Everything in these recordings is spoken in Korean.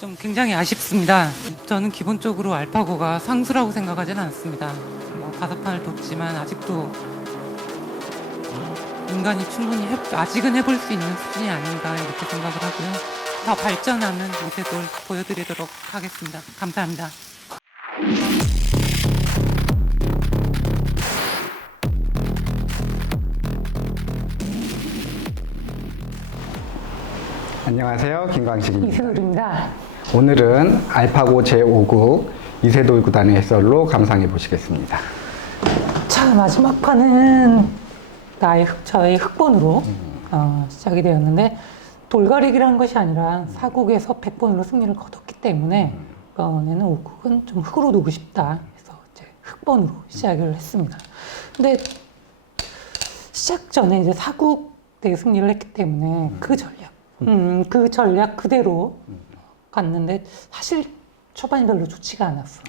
좀 굉장히 아쉽습니다. 저는 기본적으로 알파고가 상수라고 생각하지는 않습니다. 뭐 5판을 뒀지만 아직도 인간이 충분히 아직은 해볼 수 있는 수준이 아닌가 이렇게 생각을 하고요. 더 발전하는 이세돌 보여드리도록 하겠습니다. 감사합니다. 안녕하세요. 김광식입니다. 이세돌입니다. 오늘은 알파고 제5국 이세돌 구단의 해설로 감상해 보시겠습니다. 자, 마지막 판은 저의 흑번으로 시작이 되었는데, 돌가리기라는 것이 아니라 사국에서 100번으로 승리를 거뒀기 때문에 이번에는 5국은 좀 흑으로 두고 싶다 해서 이제 흑번으로 시작을 했습니다. 근데 시작 전에 이제 사국 대 승리를 했기 때문에 그 전략 그대로 갔는데 사실 초반이 별로 좋지가 않았어.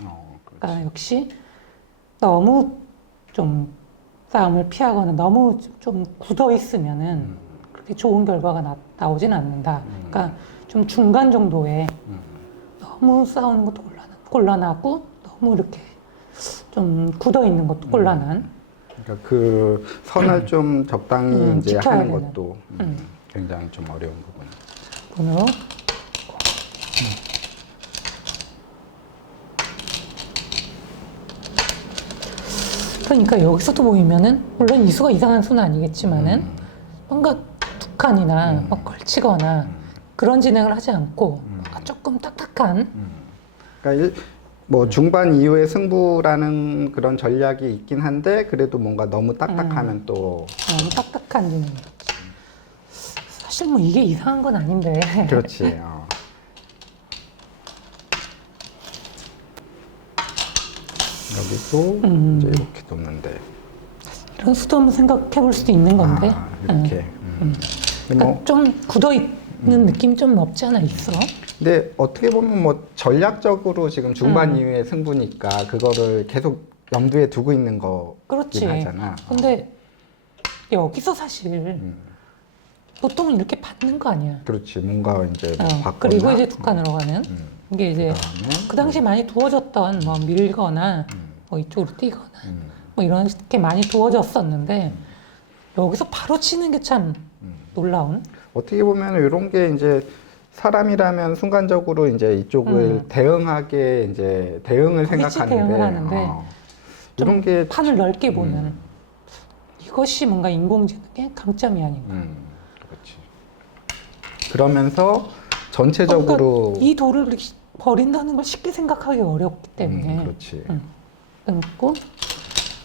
그러니까 역시 너무 좀 싸움을 피하거나 너무 좀 굳어 있으면은 그렇게 좋은 결과가 나오진 않는다. 그러니까 좀 중간 정도에 너무 싸우는 것도 곤란하고 너무 이렇게 좀 굳어 있는 것도 곤란한. 그러니까 그 선을 좀 적당히 이제 지켜야 하는 되는. 것도 굉장히 좀 어려운 부분. 분으로. 그러니까 여기서도 보이면은 물론 이 수가 이상한 수는 아니겠지만은 뭔가 두 칸이나 막 걸치거나 그런 진행을 하지 않고 뭔가 조금 딱딱한 그러니까 뭐 중반 이후에 승부라는 그런 전략이 있긴 한데 그래도 뭔가 너무 딱딱하면 또 너무 딱딱한 진행이었지. 사실 뭐 이게 이상한 건 아닌데. 그렇지. 여기도 이제 이렇게 놓는데 이런 수도 한번 생각해 볼 수도 있는 건데. 이렇게. 근데 그러니까 뭐 좀 굳어 있는 느낌이 좀 없지 않아 있어. 근데 어떻게 보면 뭐 전략적으로 지금 중반 이후에 승부니까 그거를 계속 염두에 두고 있는 거긴 그렇지. 하잖아. 근데 여기서 사실 보통은 이렇게 받는 거 아니야. 그렇지. 뭔가 이제 뭐 바꿔나 그리고 이제 두 칸으로 가는 이게 이제 그다음에 그 당시 많이 두어졌던 뭐 밀거나 뭐 이쪽으로 뛰거나 뭐 이렇게 많이 두어졌었는데 여기서 바로 치는 게 참 놀라운. 어떻게 보면 이런 게 이제 사람이라면 순간적으로 이제 이쪽을 대응하게 이제 대응을 그렇지, 생각하는데 대응을 하는데 이런 좀 게 판을 넓게 보는 이것이 뭔가 인공지능의 강점이 아닌가. 그렇지. 그러면서 전체적으로 그러니까 이 돌을 이렇게 버린다는 걸 쉽게 생각하기 어렵기 때문에. 그렇지. 그리고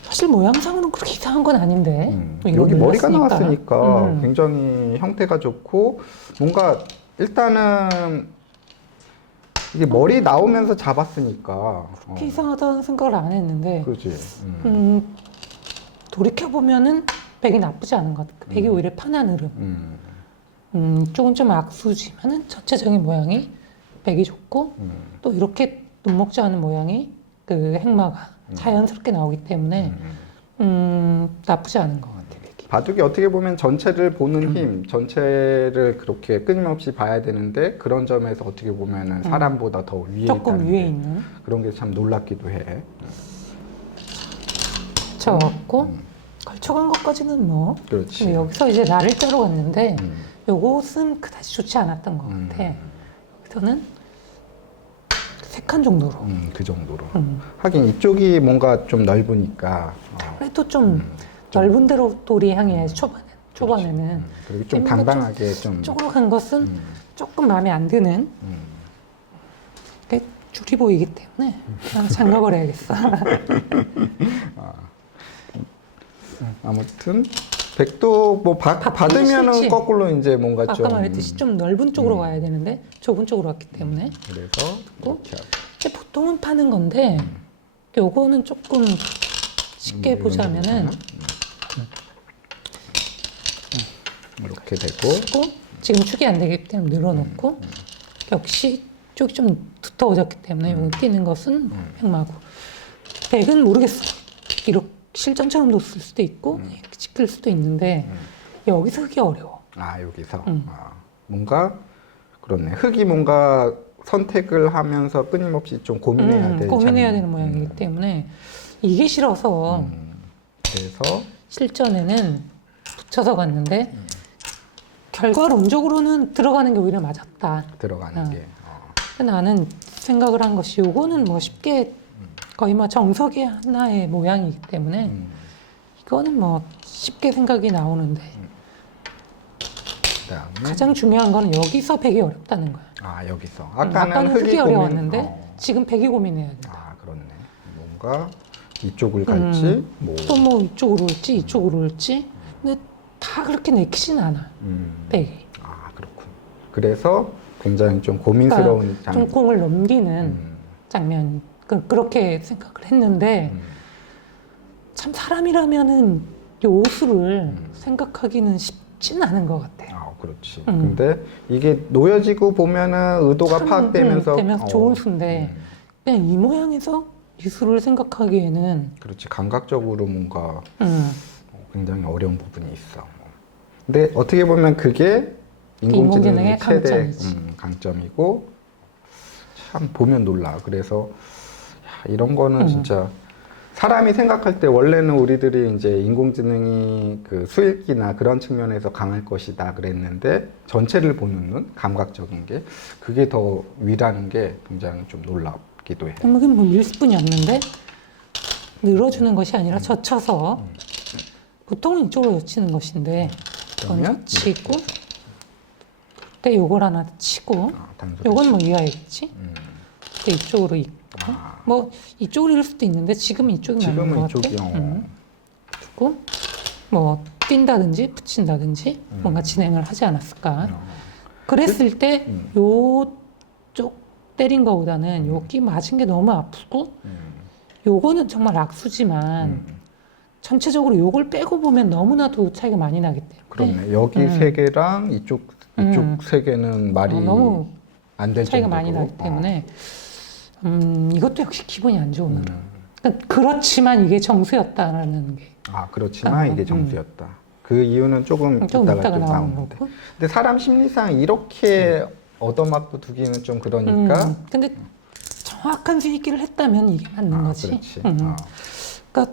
사실 모양상으로는 그렇게 이상한 건 아닌데 뭐 여기 이걸 머리가 눌렀으니까. 나왔으니까 굉장히 형태가 좋고 뭔가 일단은 이게 머리 나오면서 잡았으니까 그렇게 이상하다는 생각을 안 했는데 그렇지. 돌이켜보면은 백이 나쁘지 않은 것 같아요. 백이 오히려 편한 흐름. 조금 좀 악수지만은 전체적인 모양이 백이 좋고 또 이렇게 눈먹지 않은 모양이 그 행마가 자연스럽게 나오기 때문에 나쁘지 않은 것 같아요. 백이. 바둑이 어떻게 보면 전체를 보는 힘, 전체를 그렇게 끊임없이 봐야 되는데 그런 점에서 어떻게 보면은 사람보다 더 위에 조금 있다는 위에 게 있는 그런 게 참 놀랍기도 해. 져갖고 걸쳐간 것까지는 뭐. 그렇지. 근데 여기서 이제 나를 자러 갔는데 요것은 그다지 좋지 않았던 것 같아. 여기서는 3칸 정도로. 그 정도로. 하긴 이쪽이 뭔가 좀 넓으니까. 그래도 좀 넓은 데로 돌이 향해야지 초반에는. 그리고 좀 뭔가 당당하게 좀. 쪽으로 간 것은 조금 마음에 안 드는 게 줄이 보이기 때문에 그냥 장갑을 해야겠어. 아무튼 백도 뭐 받으면은 싫지. 거꾸로 이제 뭔가 아까 좀. 말했듯이 좀 넓은 쪽으로 가야 되는데 좁은 쪽으로 갔기 때문에. 그래서 이렇게 하고. 근데 보통은 파는 건데 요거는 조금 쉽게 보자면은 이렇게 되고. 고 지금 축이 안 되기 때문에 늘어놓고 역시 쪽이 좀 두터워졌기 때문에 여기 뛰는 것은 백마고 백은 모르겠어. 이렇게 실전처럼 뒀을 수도 있고 이렇게 지킬 수도 있는데 여기서 그게 어려워. 여기서 뭔가 그렇네. 흙이 뭔가 선택을 하면서 끊임없이 좀 고민해야 될 고민해야 장면. 되는 모양이기 때문에 이게 싫어서 그래서 실전에는 붙여서 갔는데 결과론적으로는 들어가는 게 오히려 맞았다. 들어가는 어. 게 근데 나는 생각을 한 것이 요거는 뭐 쉽게 거의 뭐 정석의 하나의 모양이기 때문에 이거는 뭐 쉽게 생각이 나오는데 그다음에 가장 중요한 거는 여기서 백이 어렵다는 거야. 여기서 아까는 흙이 고민- 어려웠는데 지금 백이 고민해야 돼. 그렇네. 뭔가 이쪽을 갈지 뭐 또 뭐 이쪽으로 올지 이쪽으로 올지 근데 다 그렇게 내키진 않아 백이. 그렇군. 그래서 굉장히 좀 고민스러운 그러니까 좀 공을 넘기는 장면 그렇게 생각을 했는데 참 사람이라면은 요 수를 생각하기는 쉽진 않은 것 같아요. 그렇지. 근데 이게 놓여지고 보면은 의도가 참, 파악되면서 되면서 좋은 수인데 그냥 이 모양에서 이 수를 생각하기에는 그렇지. 감각적으로 뭔가 음, 굉장히 어려운 부분이 있어. 근데 어떻게 보면 그게 인공지능의 인공지능의 최대 강점이지. 강점이고 참 보면 놀라. 그래서 이런 거는 진짜 사람이 생각할 때 원래는 우리들이 이제 인공지능이 그 수익이나 그런 측면에서 강할 것이다 그랬는데 전체를 보는 눈, 감각적인 게 그게 더 위라는 게 굉장히 좀 놀랍기도 해. 이게 뭐 1스푼이었는데 늘어주는 것이 아니라 젖혀서 보통은 이쪽으로 젖히는 것인데 이건 그러면 젖히고 때 요걸 하나 치고 단소리 요건 뭐 이와야겠지 때 이쪽으로 있고 뭐 이쪽으로 이럴 수도 있는데 지금은 이쪽이 맞는 지금은 것 같아. 이쪽이요. 그리고 뭐 뛴다든지 붙인다든지 뭔가 진행을 하지 않았을까. 그랬을 때 요쪽 때린 거보다는 여기 맞은 게 너무 아프고 요거는 정말 악수지만 전체적으로 요걸 빼고 보면 너무나도 차이가 많이 나기 때문에 그렇네. 여기 세 개랑 이쪽 세 개는 말이 너무 안 될 차이가 정도로. 많이 나기 때문에 이것도 역시 기분이 안 좋은 노래. 그러니까 그렇지만 이게 정수였다라는 게 그렇지만 이게 정수였다. 그 이유는 조금 좀 이따가 이따가 좀 나오는 나오는데. 거고. 근데 사람 심리상 이렇게 얻어맞고 두기는 좀 그러니까. 근데 정확한 수익기를 했다면 이게 맞는 거지. 그렇지. 그러니까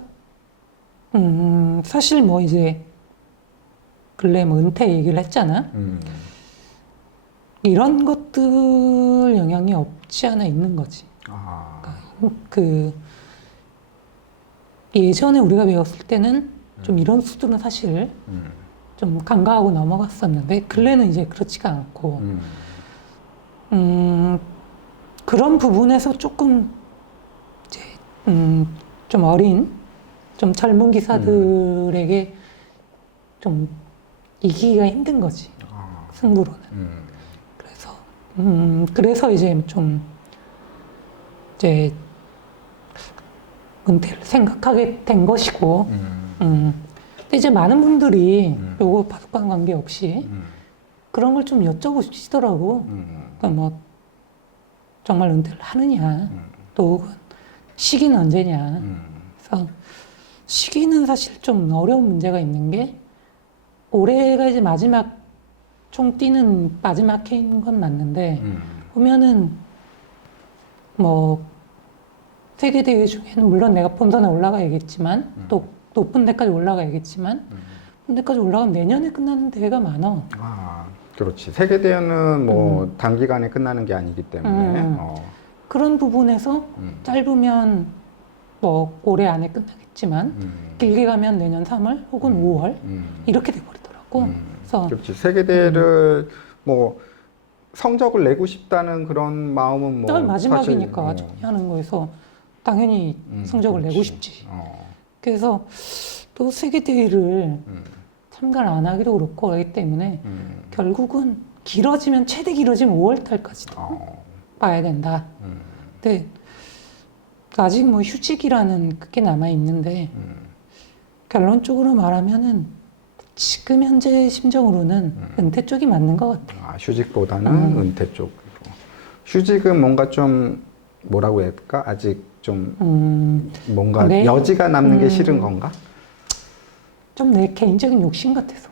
사실 뭐 이제 근래 뭐 은퇴 얘기를 했잖아. 이런 것들 영향이 없지 않아 있는 거지. 그 예전에 우리가 배웠을 때는 좀 이런 수들은 사실 좀 간과하고 넘어갔었는데 근래는 이제 그렇지가 않고 그런 부분에서 조금 이제 좀 어린 좀 젊은 기사들에게 좀 이기기가 힘든 거지 승부로는. 그래서 이제 좀 이제 은퇴를 생각하게 된 것이고, 근데 이제 많은 분들이 요거 바둑과 관계없이 그런 걸 좀 여쭤보시더라고. 그러니까 뭐 정말 은퇴를 하느냐, 또 혹은 시기는 언제냐. 그래서 시기는 사실 좀 어려운 문제가 있는 게 올해가 이제 마지막 총 뛰는 마지막 해인 건 맞는데 보면은 뭐 세계 대회 중에는 물론 내가 본선에 올라가야겠지만 또 높은 데까지 올라가야겠지만 높은 데까지 올라가면 내년에 끝나는 대회가 많아. 그렇지. 세계 대회는 뭐 단기간에 끝나는 게 아니기 때문에 그런 부분에서 짧으면 뭐 올해 안에 끝나겠지만 길게 가면 내년 3월 혹은 5월 이렇게 돼버리더라고. 그래서 그렇지. 세계 대회를 뭐 성적을 내고 싶다는 그런 마음은 뭐 마지막이니까 사실, 정리하는 거에서 당연히 성적을 그렇지. 내고 싶지. 그래서 또 세계 대회를 참가를 안 하기도 그렇고 그렇기 때문에 결국은 길어지면 최대 길어지면 5월 달까지도 봐야 된다. 근데 아직 뭐 휴직이라는 그게 남아 있는데 결론적으로 말하면은 지금 현재 심정으로는 은퇴 쪽이 맞는 것 같아. 휴직보다는 은퇴 쪽이고. 휴직은 뭔가 좀 뭐라고 해야 될까? 아직 좀 뭔가 여지가 남는 게 싫은 건가? 좀 내 개인적인 욕심 같아서.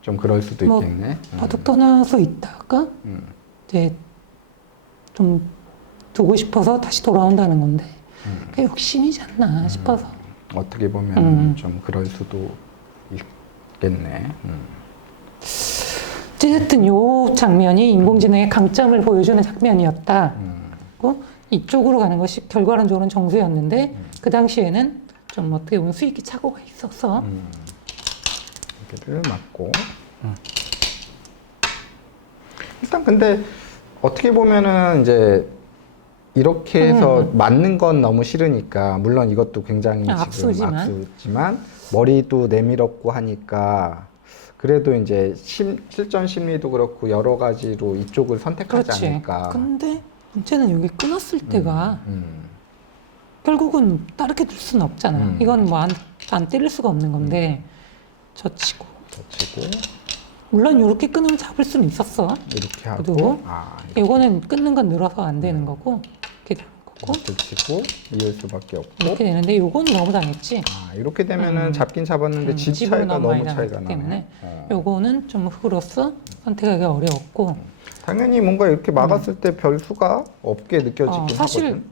좀 그럴 수도 뭐 있겠네. 바둑 떠나서 있다가 이제 좀 두고 싶어서 다시 돌아온다는 건데 그게 욕심이지 않나 싶어서. 어떻게 보면 좀 그럴 수도 있겠네. 어쨌든 요 장면이 인공지능의 강점을 보여주는 장면이었다. 그리고 이쪽으로 가는 것이 결과론적으로는 정수였는데 그 당시에는 좀 어떻게 보면 수익기 착오가 있어서 여기를 맞고. 일단 근데 어떻게 보면은 이제 이렇게 해서 맞는 건 너무 싫으니까 물론 이것도 굉장히 지금 앞서지만 머리도 내밀었고 하니까 그래도 이제 실전 심리도 그렇고 여러 가지로 이쪽을 선택하지 그렇지. 않을까. 근데 문제는 여기 끊었을 때가 결국은 다르게 둘 수는 없잖아. 이건 뭐 안 때릴 수가 없는 건데 젖히고 물론 이렇게 끊으면 잡을 수는 있었어. 이렇게 하고 그리고 이거는 끊는 건 늘어서 안 되는 거고 이렇게 되는 거고 젖히고 이을 수밖에 없고 이렇게 되는데 요거는 너무 당했지. 이렇게 되면은 잡긴 잡았는데 집 집으로 차이가 너무 많이 차이가 나기 나네. 때문에 요거는 좀 흙으로서 선택하기 어려웠고 당연히 뭔가 이렇게 막았을 때 별 수가 없게 느껴지긴 사실 하거든.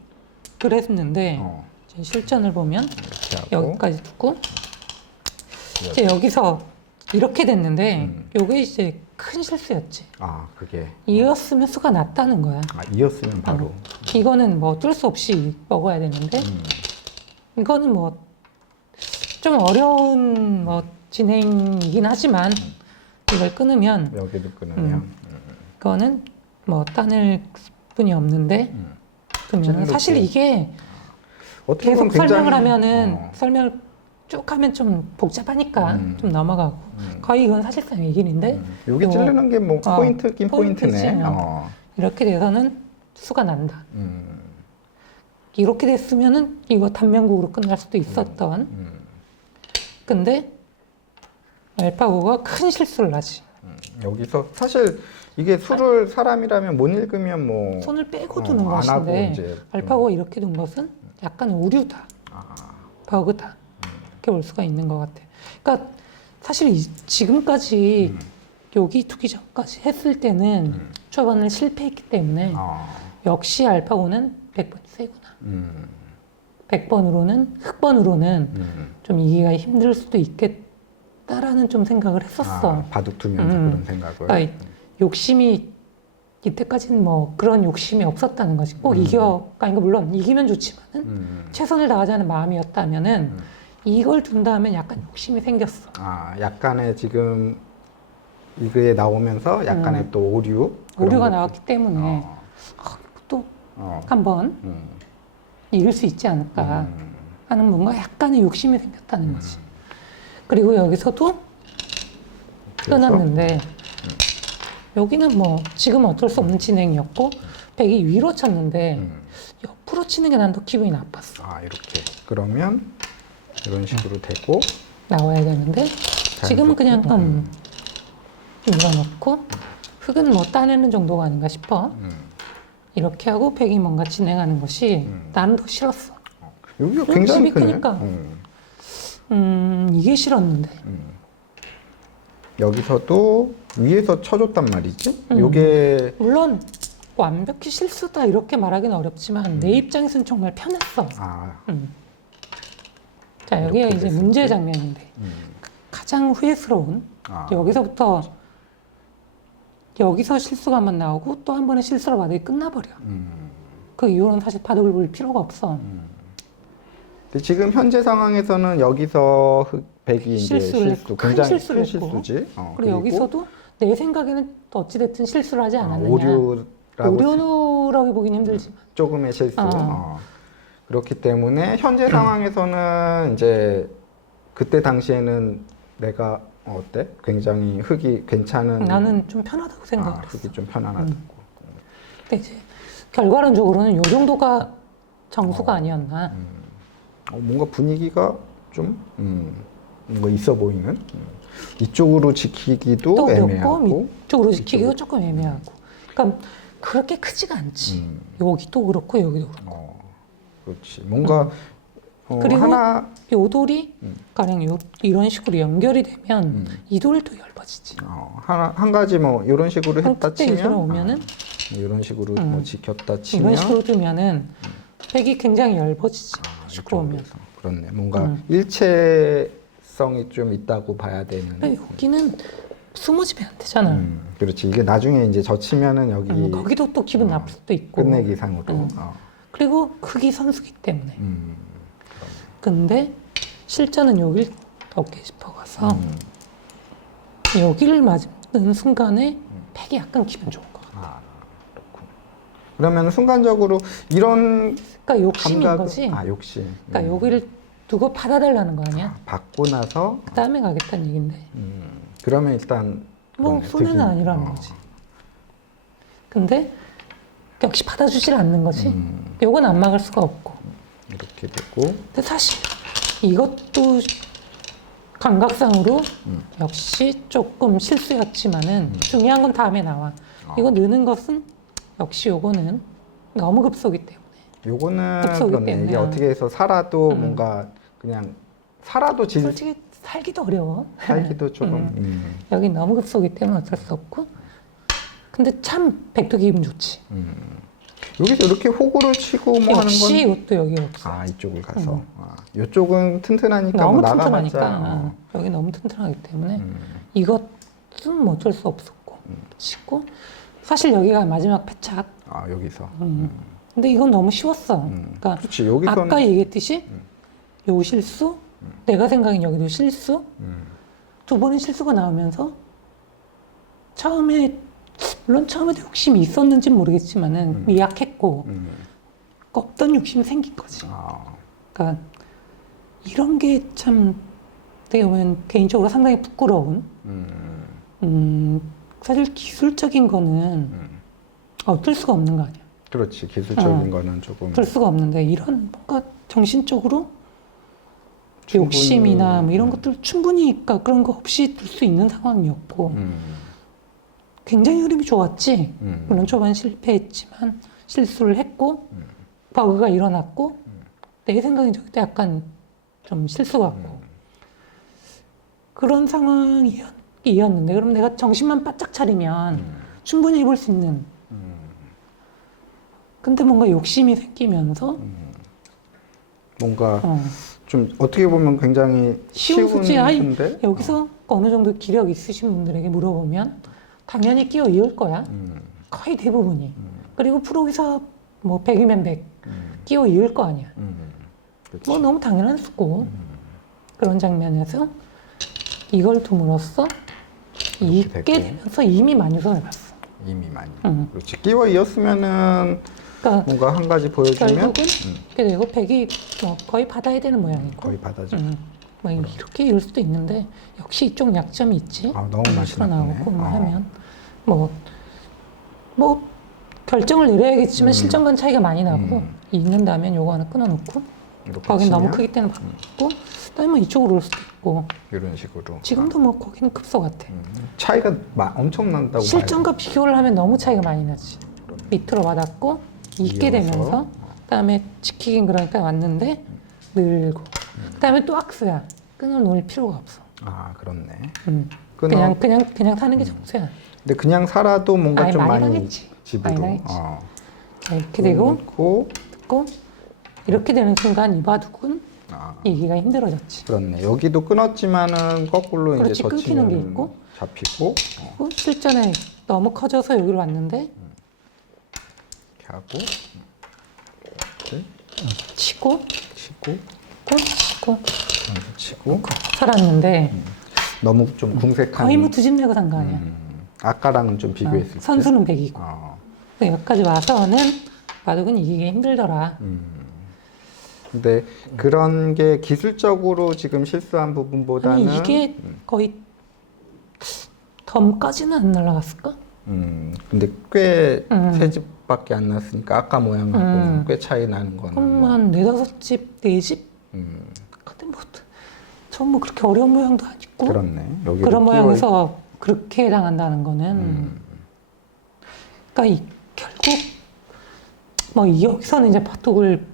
그랬는데 이제 실전을 보면 이렇게 하고 여기까지 두고 이제 여기서 이렇게 됐는데 요게 이제 큰 실수였지. 그게 이었으면 수가 났다는 거야. 이었으면 바로 이거는 뭐 어쩔 수 없이 먹어야 되는데 이거는 뭐 좀 어려운 뭐 진행이긴 하지만 이걸 끊으면 여기도 끊으면 이거는 뭐 따낼 뿐이 없는데 그러면 사실 이게 어떻게 계속 보면 굉장히, 설명을 하면은 설명을 쭉 하면 좀 복잡하니까 좀 넘어가고 거의 이건 사실상 이 길인데 여기 요- 찌르는 게 뭐 포인트긴 포인트지. 포인트네. 이렇게 돼서는 수가 난다. 이렇게 됐으면은 이거 단면국으로 끝날 수도 있었던. 근데 알파고가 큰 실수를 하지. 여기서 사실 이게 수를 사람이라면 못 읽으면 뭐 손을 빼고 두는 안 하고 것인데 이제 알파고가 이렇게 둔 것은 약간 오류다, 버그다 이렇게 볼 수가 있는 것 같아. 그러니까 사실 지금까지 여기 두기 전까지 했을 때는 초반을 실패했기 때문에 역시 알파고는 100번 세구나. 100번으로는 흑번으로는 좀 이기가 힘들 수도 있겠다라는 좀 생각을 했었어. 바둑 두면서 그런 생각을. 그러니까 욕심이 이때까지는 뭐 그런 욕심이 없었다는 거지. 꼭 그러니까 물론 이기면 좋지만은 최선을 다하자는 마음이었다면은 이걸 둔다면 약간 욕심이 생겼어. 약간의 지금 이거에 나오면서 약간의 또 오류가 오류가 나왔기 때문에 또 한번 이길 수 있지 않을까 하는 뭔가 약간의 욕심이 생겼다는 거지. 그리고 여기서도 끊었는데 여기는 뭐 지금 어쩔 수 없는 진행이었고 백이 위로 쳤는데 옆으로 치는 게 난 더 기분이 나빴어. 이렇게 그러면 이런 식으로 되고 나와야 되는데 지금은 그냥 밀어넣고 흙은 뭐 따내는 정도가 아닌가 싶어. 이렇게 하고 백이 뭔가 진행하는 것이 나는 더 싫었어. 여기가 굉장히 집이 크네. 크니까. 이게 싫었는데. 여기서도 위에서 쳐줬단 말이지. 요게 물론 완벽히 실수다 이렇게 말하기는 어렵지만 내 입장에서는 정말 편했어. 자, 여기가 이렇게 이제 됐을 문제의 때? 장면인데 가장 후회스러운 여기서부터 여기서 실수가 한번 나오고 또 한 번의 실수로 바둑이 끝나버려. 그 이후로는 사실 바둑을 볼 필요가 없어. 근데 지금 현재 상황에서는 여기서 백이 이제 실수를 실수, 큰 굉장히 실수를 큰 했고. 실수지. 그리고 여기서도 내 생각에는 어찌됐든 실수를 하지 않았느냐. 오류라고 오류라고 보긴 힘들지만. 조금의 실수. 그렇기 때문에 현재 상황에서는 이제 그때 당시에는 내가 어때? 굉장히 흙이 괜찮은. 나는 좀 편하다고 생각을 했어. 흙이 좀 편안하다고. 근데 이제 결과론적으로는 이 정도가 정수가 아니었나. 뭔가 분위기가 좀 뭔가 있어 보이는. 이쪽으로 지키기도 또 애매하고. 어렵고 이쪽으로 지키기도 조금 애매하고. 그러니까 그렇게 크지가 않지. 여기도 그렇고 여기도 그렇고. 그렇지. 뭔가 그리고 하나 요 돌이 가령 이런 식으로 연결이 되면 이 돌도 얇아지지. 한 가지 뭐 이런 식으로 그럼 했다 그때 치면 이사람 오면은 이런 식으로 뭐 지켰다 치면 이런 식으로 두면은 백이 굉장히 얇아지지. 시끄러우면. 이쪽에서. 그렇네. 뭔가 일체성이 좀 있다고 봐야 되는. 근데 여기는 스무집이 안 되잖아. 그렇지. 이게 나중에 이제 젖히면은 여기 거기도 또 기분 나쁠 수도 있고. 끝내기 상으로. 그리고 크기 선수기 때문에. 근데 실전은 여길 넣게 싶어가서 여기를 맞는 순간에 백이 약간 기분 좋은 것 같아. 그렇군. 그러면 순간적으로 이런 그러니까 욕심인 감각은- 거지. 욕심. 그러니까 여기를 두고 받아달라는 거 아니야? 받고 나서 그 다음에 가겠다는 얘긴데. 그러면 일단 뭐 그러네. 손해는 득이- 아니라는 거지. 근데 역시 받아주질 않는 거지. 요건 안 막을 수가 없고. 이렇게 되고 근데 사실 이것도 감각상으로 역시 조금 실수였지만은 중요한 건 다음에 나와. 이거 느는 것은 역시 요거는 너무 급소기 때문에. 요거는 급소기 그렇네. 때문에. 이게 어떻게 해서 살아도 뭔가 그냥 살아도 솔직히 살기도 어려워. 살기도 조금 여기 너무 급소기 때문에 어쩔 수 없고. 근데 참 백도 기분 좋지. 여기서 이렇게 호구를 치고 뭐 역시 하는 건 이것도 여기 없어. 이쪽을 가서 이쪽은 튼튼하니까 너무 뭐 나가봤자 튼튼하니까 여기 너무 튼튼하기 때문에 이것은 뭐 어쩔 수 없었고 치고 사실 여기가 마지막 패착. 여기서 근데 이건 너무 쉬웠어. 그러니까 그렇지 여기서는 아까 얘기했듯이 요 실수, 내가 생각엔 여기도 실수, 두 번의 실수가 나오면서 처음에 물론 처음에도 욕심이 있었는지 모르겠지만은 미약했고 없던 욕심이 생긴 거지. 그러니까 이런 게 참 어떻게 보면 개인적으로 상당히 부끄러운. 사실 기술적인 거는 어쩔 수가 없는 거 아니야. 그렇지 기술적인 거는 조금 어쩔 수가 없는데 이런 뭔가 정신적으로 충분히- 욕심이나 뭐 이런 것들 충분히 그러니까 그런 거 없이 둘 수 있는 상황이었고 굉장히 흐름이 좋았지. 물론 초반 실패했지만 실수를 했고 버그가 일어났고 내 생각엔 저기 때 약간 좀 실수 같고 그런 상황이었는데 그럼 내가 정신만 바짝 차리면 충분히 해볼 수 있는 근데 뭔가 욕심이 생기면서 뭔가 좀 어떻게 보면 굉장히 쉬운 숙제야. 문제인데 여기서 어느 정도 기력 있으신 분들에게 물어보면 당연히 끼어 이을 거야. 거의 대부분이. 그리고 프로기사 뭐 100이면 100 끼어 이을 거 아니야. 그렇지. 뭐 너무 당연한 수고. 그런 장면에서 이걸 둠으로써 잊게 됐고. 되면서 이미 많이 손을 봤어. 이미 많이 그렇지 끼워 이었으면은 그러니까 뭔가 한 가지 보여주면 결국은 이렇게 되고 100이 뭐 거의 받아야 되는 모양이고 거의 받아줘. 뭐 이렇게 이을 수도 있는데 역시 이쪽 약점이 있지. 너무 맛이 나오고 나쁘네. 뭐 하면 뭐 결정을 내려야겠지만 실전간 차이가 많이 나고 있는다면 요거 하나 끊어놓고 이렇게 거긴 너무 치면 크기 때문에 받고 그다음에 뭐 이쪽으로 올 수도 있고 이런 식으로 지금도 뭐 거기는 급소 같아. 차이가 엄청 난다고 실전과 비교를 하면 너무 차이가 많이 나지. 밑으로 받았고 잊게 이어서. 되면서 그다음에 지키긴 그러니까 왔는데 늘고 그다음에 또 악수야. 끊어놓을 필요가 없어. 그렇네. 그냥 사는 게 정수야. 근데 그냥 살아도 뭔가 아니, 좀 많이 많이 나겠지. 집으로 많이 나겠지. 이렇게 되고 고 듣고 이렇게 되는 순간 이 바둑은 이기가 힘들어졌지. 그렇네. 여기도 끊었지만은 거꾸로 이제 그렇지, 끊기는 게 젖히면 있고. 잡히고 그리고 실전에 너무 커져서 여기로 왔는데 이렇게 하고 이렇게 치고 치고 치고 치고 살았는데 너무 좀 궁색한 거의 뭐 두 집 내고 산 거 아니야. 아까랑은 좀 비교했을 때 선수는 100이고 여기까지 와서는 바둑은 이기기 힘들더라. 근데 그런 게 기술적으로 지금 실수한 부분보다는 아니 이게 거의 덤까지는 안 날아갔을까? 근데 꽤 세 집밖에 안 났으니까 아까 모양하고 꽤 차이 나는 거는 그럼 뭐. 한 4-5집, 4집? 근데 뭐 전 뭐 그렇게 어려운 모양도 아니고 그렇네. 여기를 그런 끼워 모양에서 그렇게 당한다는 거는 그러니까 결국 뭐 여기서는 이제 바둑을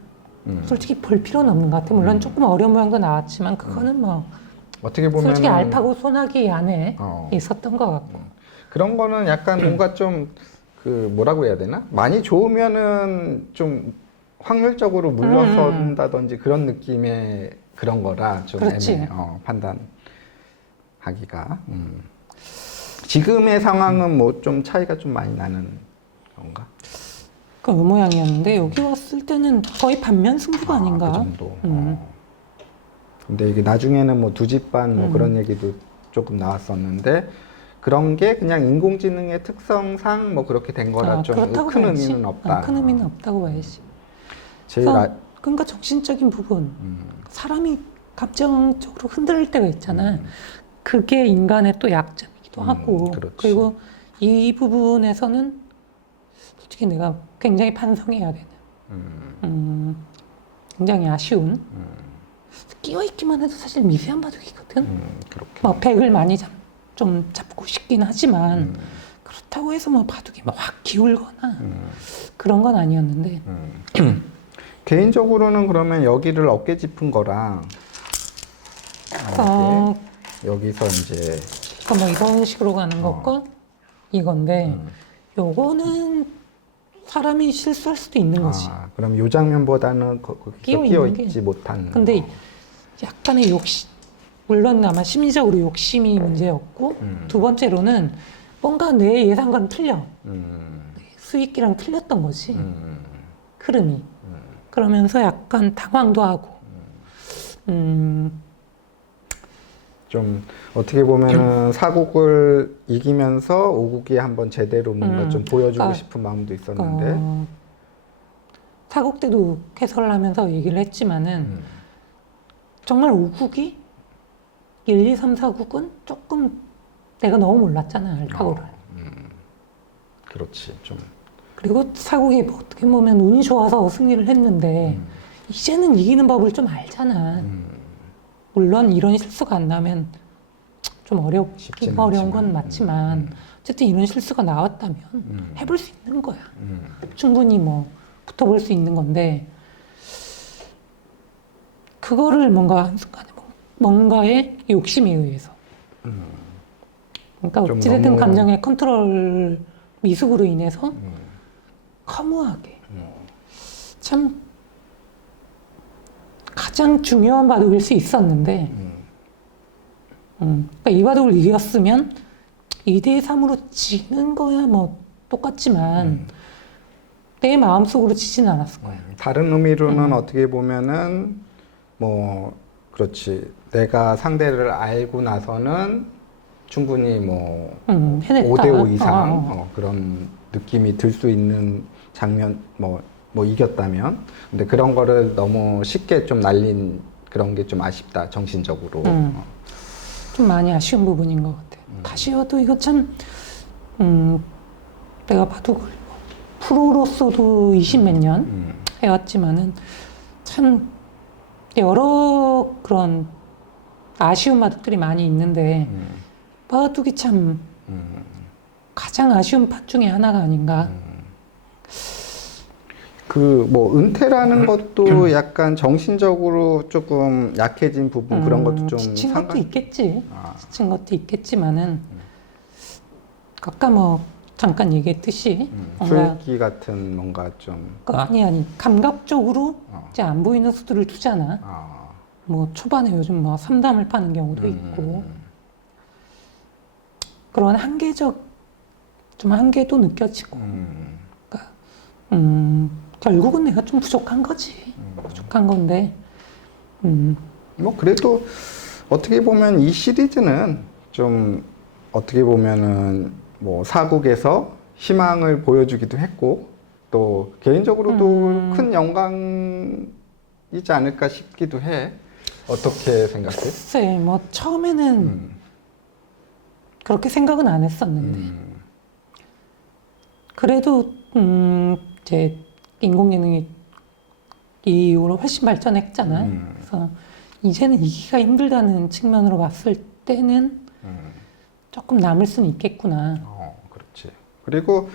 솔직히 볼 필요는 없는 것 같아. 물론 조금 어려운 모양도 나왔지만 그거는 뭐 어떻게 보면 솔직히 알파고 소나기 안에 있었던 것 같고 그런 거는 약간 뭔가 좀 그 뭐라고 해야 되나? 많이 좋으면은 좀 확률적으로 물러선다든지 그런 느낌의 그런 거라 좀 그렇지. 애매해. 판단하기가. 지금의 상황은 뭐 좀 차이가 좀 많이 나는 건가? 그 모양이었는데 여기 왔을 때는 거의 반면 승부가 아닌가. 그 정도. 근데 이게 나중에는 뭐 두 집 반 뭐 그런 얘기도 조금 나왔었는데 그런 게 그냥 인공지능의 특성상 뭐 그렇게 된 거라 좀 그렇다고 큰 봐야지. 의미는 없다. 큰 의미는 없다고 봐야지. 제일 그러니까 정신적인 부분, 사람이 감정적으로 흔들릴 때가 있잖아. 그게 인간의 또 약점이기도 하고, 그렇지. 그리고 이 부분에서는 솔직히 내가 굉장히 반성해야 되는, 굉장히 아쉬운, 끼어있기만 해도 사실 미세한 바둑이거든. 그렇게. 뭐 백을 많이 좀 잡고 싶긴 하지만 그렇다고 해서 뭐 바둑이 막 확 기울거나 그런 건 아니었는데. 개인적으로는 그러면 여기를 어깨 짚은 거랑 여기서 이제 그러니까 뭐 이런 식으로 가는 것과 이건데 요거는 사람이 실수할 수도 있는 거지. 그럼 요 장면보다는 거기서 끼어 있지 못한. 근데 약간의 욕심, 물론 아마 심리적으로 욕심이 문제였고 두 번째로는 뭔가 내 예상과는 틀려. 수익기랑 틀렸던 거지. 흐름이. 그러면서 약간 당황도 하고. 좀 어떻게 보면은 사국을 이기면서 오국이 한번 제대로 뭔가 좀 보여주고 그러니까, 싶은 마음도 있었는데 사국 때도 해설을 하면서 얘기를 했지만은 정말 오국이 1, 2, 3, 4국은 조금 내가 너무 몰랐잖아, 알파고를. 그렇지 좀. 그리고 사국이 뭐 어떻게 보면 운이 좋아서 승리를 했는데 이제는 이기는 법을 좀 알잖아. 물론 이런 실수가 안 나면 좀 어려운 건 맞지만 어쨌든 이런 실수가 나왔다면 해볼 수 있는 거야. 충분히 뭐 붙어볼 수 있는 건데 그거를 뭔가 한순간에 뭔가의 욕심에 의해서 그러니까 어찌됐든 너무... 감정의 컨트롤 미숙으로 인해서 허무하게 참 가장 중요한 바둑일 수 있었는데 그러니까 이 바둑을 이겼으면 2대3으로 지는 거야 뭐 똑같지만 내 마음속으로 지진 않았을 거야. 다른 의미로는 어떻게 보면은 뭐 그렇지 내가 상대를 알고 나서는 충분히 뭐 해냈다. 5대5 이상 그런 느낌이 들 수 있는 장면 뭐 이겼다면 근데 그런 거를 너무 쉽게 좀 날린 그런 게 좀 아쉽다 정신적으로. 좀 많이 아쉬운 부분인 것 같아. 다시 해도 이거 참 내가 바둑을 프로로서도 20몇 년 해왔지만은 참 여러 그런 아쉬운 바둑들이 많이 있는데 바둑이 참 가장 아쉬운 판 중에 하나가 아닌가. 그 뭐 은퇴라는 것도 약간 정신적으로 조금 약해진 부분 그런 것도 좀 지친 것도 있겠지. 아. 지친 것도 있겠지만은 아까 뭐 잠깐 얘기했듯이 뭔가 수익기 같은 뭔가 좀 아니 감각적으로 이제 안 보이는 수들을 두잖아. 뭐 초반에 요즘 뭐 3담을 파는 경우도 있고 그런 한계도 느껴지고 그러니까 결국은 내가 좀 부족한 거지. 부족한 건데 뭐 그래도 어떻게 보면 이 시리즈는 좀 어떻게 보면은 뭐 사국에서 희망을 보여주기도 했고 또 개인적으로도 큰 영광이지 않을까 싶기도 해. 어떻게 생각해? 글쎄 뭐 처음에는 그렇게 생각은 안 했었는데 그래도 이제 인공지능이 이 이후로 훨씬 발전했잖아. 그래서 이제는 이기가 힘들다는 측면으로 봤을 때는 조금 남을 수는 있겠구나. 그렇지. 그리고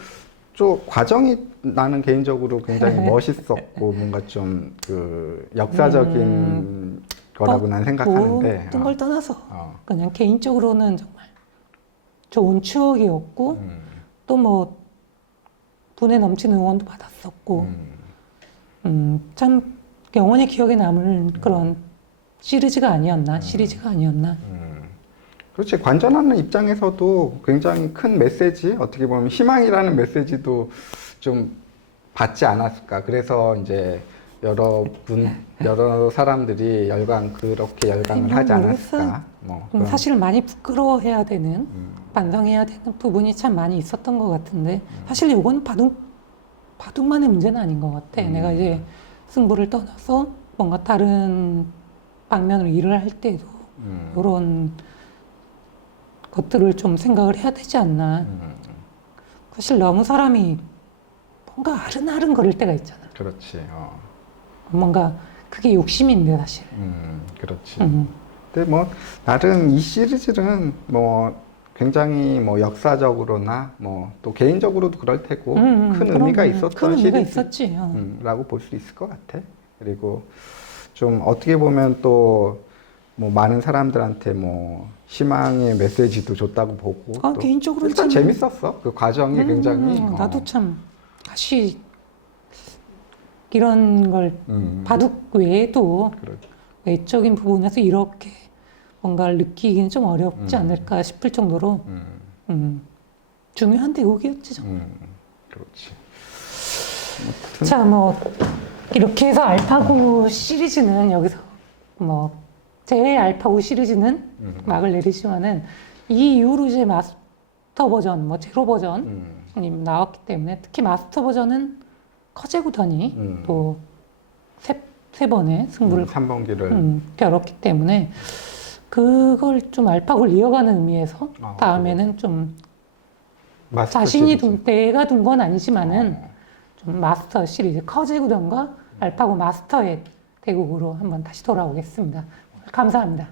좀 과정이 나는 개인적으로 굉장히 멋있었고 뭔가 좀 그 역사적인 거라고 난 생각하는데 모든 걸 떠나서 그냥 개인적으로는 정말 좋은 추억이었고 또 뭐 분에 넘치는 응원도 받았었고 음. 참 영원히 기억에 남을 그런 시리즈가 아니었나. 그렇지. 관전하는 입장에서도 굉장히 큰 메시지, 어떻게 보면 희망이라는 메시지도 좀 받지 않았을까. 그래서 이제 여러 사람들이 그렇게 열광을 하지 않았을까. 뭐 그런. 사실 많이 부끄러워해야 되는, 반성해야 되는 부분이 참 많이 있었던 것 같은데, 사실 이건 바둑만의 문제는 아닌 것 같아. 내가 이제 승부를 떠나서 뭔가 다른 방면으로 일을 할 때도 이런 것들을 좀 생각을 해야 되지 않나. 사실 너무 사람이 뭔가 아른아른 거릴 때가 있잖아. 그렇지. 뭔가 그게 욕심인데 사실. 그렇지. 근데 뭐 나름 이 시리즈는 뭐 굉장히 뭐 역사적으로나 뭐 또 개인적으로도 그럴 테고 큰 의미가 있었던 큰 의미가 시리즈. 있었지. 라고 볼 수 있을 것 같아. 그리고 좀 어떻게 보면 또 뭐 많은 사람들한테 뭐 희망의 메시지도 줬다고 보고. 또 개인적으로는 일단 참 재밌었어. 그 과정이 굉장히. 나도 참 다시 이런 걸 바둑 외에도 그렇죠. 외적인 부분에서 이렇게 뭔가를 느끼기는 좀 어렵지 않을까 싶을 정도로 중요한 대국이었지 정말. 그렇지. 자, 뭐 이렇게 해서 알파고 시리즈는 여기서 뭐 제 알파고 시리즈는 막을 내리지만은 이 이후로 이제 마스터 버전, 뭐 제로 버전이 나왔기 때문에 특히 마스터 버전은 커제구던이 또 세 번의 승부를 3번기를 겨뤘기 때문에 그걸 좀 알파고를 이어가는 의미에서 아, 다음에는 좀 마스터 자신이 시리즈. 내가 둔 건 아니지만은 좀 마스터 시리즈 커제구던과 알파고 마스터의 대국으로 한번 다시 돌아오겠습니다. 감사합니다.